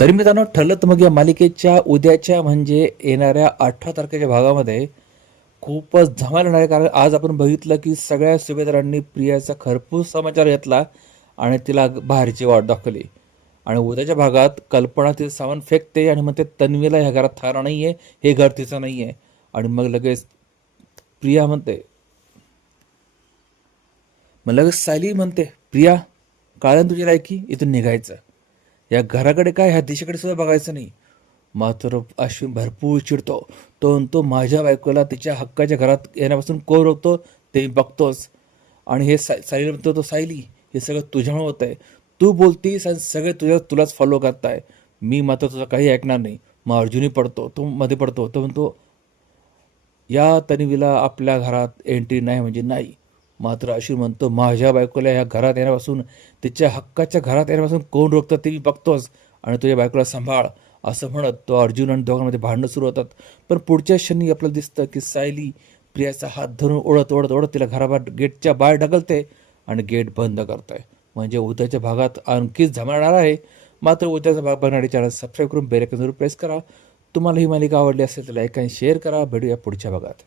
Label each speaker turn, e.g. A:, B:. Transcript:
A: तरी मित्रांनो ठरलं तर मग या मालिकेच्या उद्याच्या म्हणजे येणाऱ्या अठरा तारखेच्या भागामध्ये खूपच धमाल येणार आहे. कारण आज आपण बघितलं की सगळ्या सुभेदारांनी प्रियाचा खरपूस समाचार घेतला आणि तिला बाहेरची वाट दाखवली. आणि उद्याच्या भागात कल्पना तिचं सामान फेकते आणि म्हणते तन्वीला ह्या घरात थारा नाही आहे हे घर तिचं नाही आहे आणि मग लगेच प्रिया म्हणते मग लगेच सायली म्हणते प्रिया काळ्या तुझी लायकी इथून निघायचं. या घराकडे काय ह्या दिशेकडे सुद्धा बघायचं नाही. मात्र अश्विन भरपूर चिडतो. तो म्हणतो माझ्या बायकोला तिच्या हक्काच्या घरात येण्यापासून को रोखतो? ते बघतोच. आणि हे सा सायली म्हणतो तो सायली हे सगळं तुझ्यामुळे होत आहे तू बोलतीस आणि सगळे तुझ्या तुलाच फॉलो करताय. मी मात्र तुझं काही ऐकणार नाही. मग अर्जुनी पडतो तो मध्ये पडतो. तो म्हणतो या तन्वीला आपल्या घरात एंट्री नाही म्हणजे नाही. मात्र अशी म्हणतो माझ्या बायकोला ह्या घरात येण्यापासून तिच्या हक्काच्या घरात येण्यापासून कोण रोखतं ते मी बघतोच आणि तुझ्या बायकोला सांभाळ असं म्हणत तो अर्जुन आणि दोघांमध्ये भांडणं सुरू होतात. पण पुढच्या क्षणी आपल्याला दिसतं की सायली प्रियाचा हात धरून ओढत ओढत ओढत तिला घराबाहेर गेटच्या बाहेर ढकलते आणि गेट बंद करते. म्हणजे उद्याच्या भागात आणखीच झमणार आहे. मात्र उद्याचा भाग बघणारी चॅनल सबस्क्राईब करून बेरेकन जरूर प्रेस करा. तुम्हाला ही मालिका आवडली असेल तर लाईक आणि शेअर करा. भेटूया पुढच्या भागात.